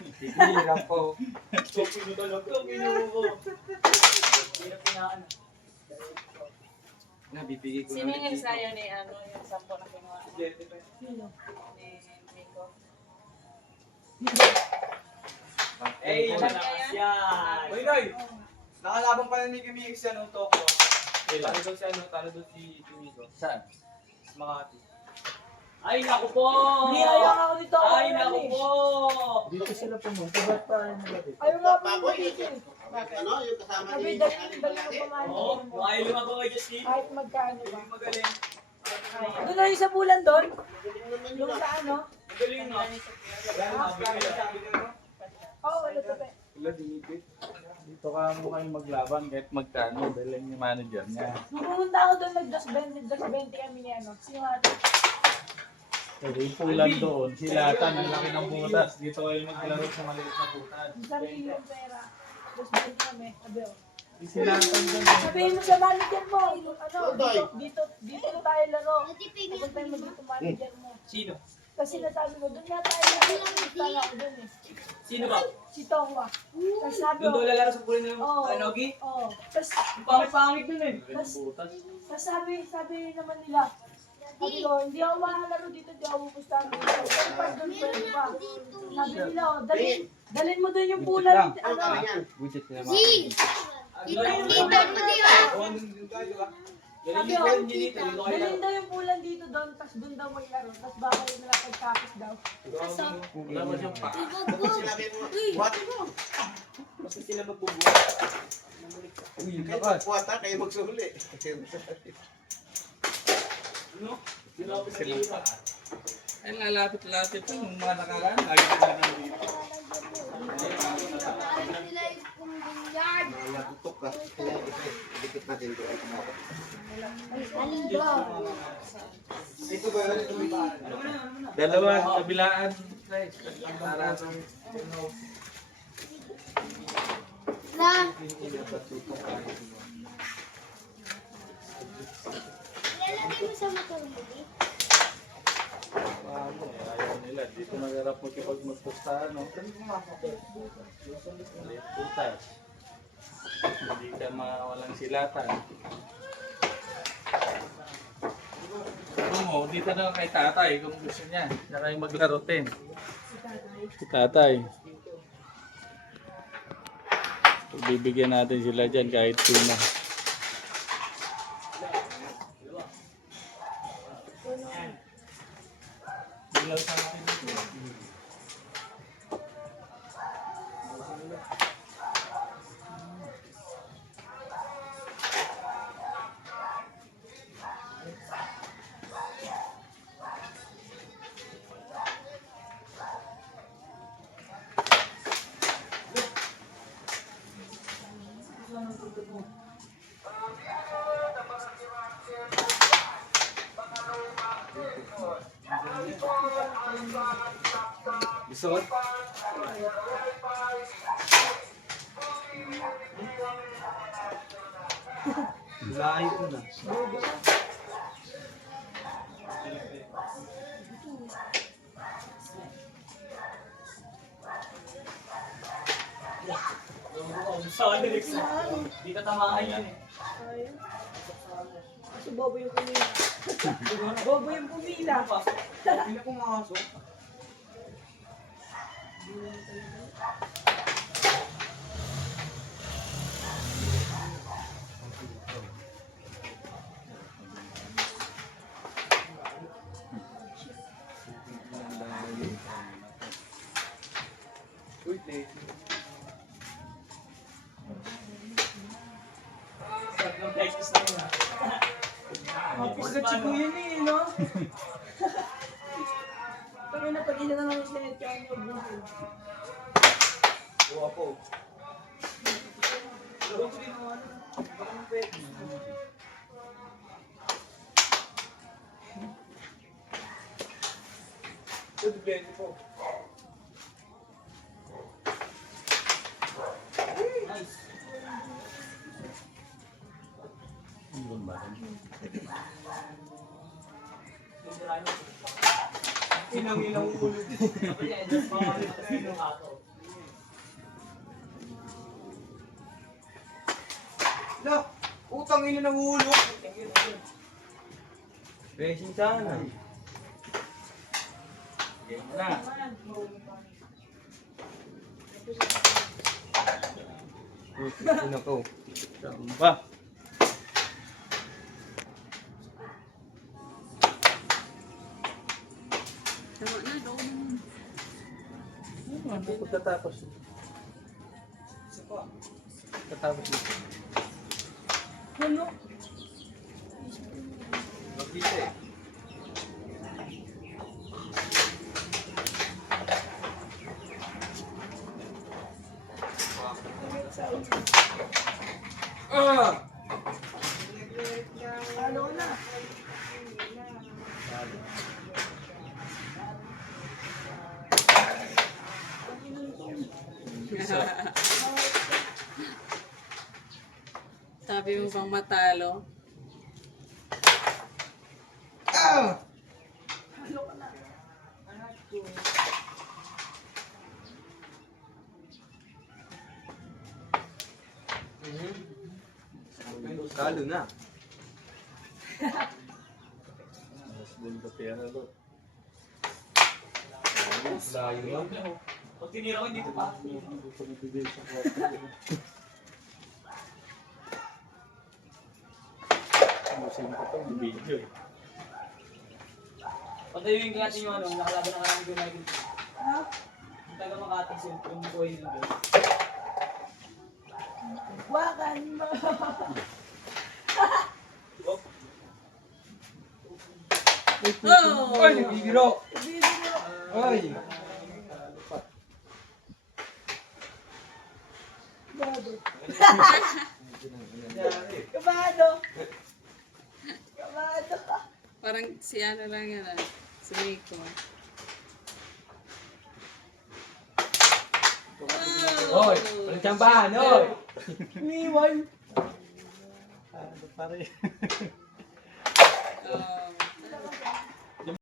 Hirap po. Kopino talaga. Minuho. Hirap pinaan. Nabibigay ko Sino na yung sa'yo ni ano, yung 10 na kinuha mo? Sino? Ni Rico. Eh, Alam niya yan? yan. Uy, Noy! Nakalaban pa na ni Kimix yan ng Tokyo. Kailan? Talo doon si ano, talo doon si Kimiko. Saan? Makati. Ay, naku po! Niyaya ako dito. Ay, naku po! Dito sila pumunta, ba't pa nila dito? Ayaw nga po dito eh. Ano, yung kasama Sabi, ni dali ko pamali. Oo, yung ayaw lumabang kay Justin. Kahit magkano ba. Magaling. Doon na yung sa bulan doon. Yung sa ano. Magaling na. Oo, wala to. Sila dinipit. Dito ka mo kayo maglaban kahit magkano, dahil lang yung manager niya. Nung pumunta ako doon, nag-20 kami ni ano. Sino nga to? Kasi yung pulan doon, silatan, ang laki ng butas. Dito kayo maglaro sa maliit na butas. Yung sarili yung pera. 20 kami. Sabi oh. Yung silatan doon. Sabihin mo sa manager mo, ano, dito na tayo laro. Huwag tayo mag-dito manager mo. Sino? Kasi nasabi ko, doon nga tayo laro. Tala ko doon eh. Sino ba? Si Tongwa. Tapos sabi Doon ko, daw lalaro sa pulis ng Oo. Anogi? oo. Tapos, Ang pangit-pangit dun eh. tapos sabi naman nila, sabi ko, hindi ako makalaro dito, hindi ako pupustahan dito. Pero pag doon pwede pa. Sabi nila, oh, dalhin mo doon yung pula. Ano Ano, yan? Budget nila sabi ko, dalhin daw yung pulan dito doon, tapos doon daw maglaro. Tapos baka yung nila pagkapit daw. Wala ba siyang pa? Sinabi mo, what? Basta sila magbubuhat. Uy, yung Kayo lakas. magpuwata, kayo magsuli. Ano? Sila ako sa dito. Ay, lalapit-lapit yung mga nakaraan. Lagi ko na dito. Tutok ka. Kaya dikit natin ito. Ito ba yun? Ito ba? Dalawa, kabilaan. Para Ilalagay mo sa motor mo, Bibi. ayaw nila. Dito nagarap magpustahan. No? Maliit butas. Hindi ka mawalang silatan. Mo, dito na kay tatay kung gusto niya. Siya kayo maglaro din. Si tatay. Bibigyan natin sila dyan kahit sino. Bilaw sa akin dito. Gusto mo? Layo ko na. Saan Alex? Di tatamaan yan eh. Kasi bobo yung pumila. Bobo yung pumila. Hindi na pumasok. Uy, Sarap ng Texas na yun ah. Kapis na chico yun eh, no? Pag na pag ina naman yung net, kaya nyo buhay. buha po. Ito, depende po. Nice. Yun ba? Inang ulo. Sabi niya, just mga ano, kasi yung ato. Lah, utang ina ng ulo. Racing sana. Game mo na. Ano ko? Saan ba? Tama na, doon. Ano pagkatapos? Isa pa. Pagkatapos nito. Ano? Mabisa eh. Ah! Ano na? Sabi mo bang matalo? Ano ka na? Talo na. Mas bundo pera lo. Layo lang. Pag tinira ko, hindi ko pa. Hindi ko nabigay sa kwarto. Musin ko itong video eh. Patayuin ko natin yung ano, nakalaban ng karami ko na yung Ha? taga Makati yung buhay nila doon. Wakan mo. Oh! Ay, nagigiro! Bibiro. Ay! Bago. Kabado. Kabado ka. Parang si ano lang yan ah. Si Rico. Hoy! Walang tsambahan, hoy! Umiwan. Ano pare? Oh.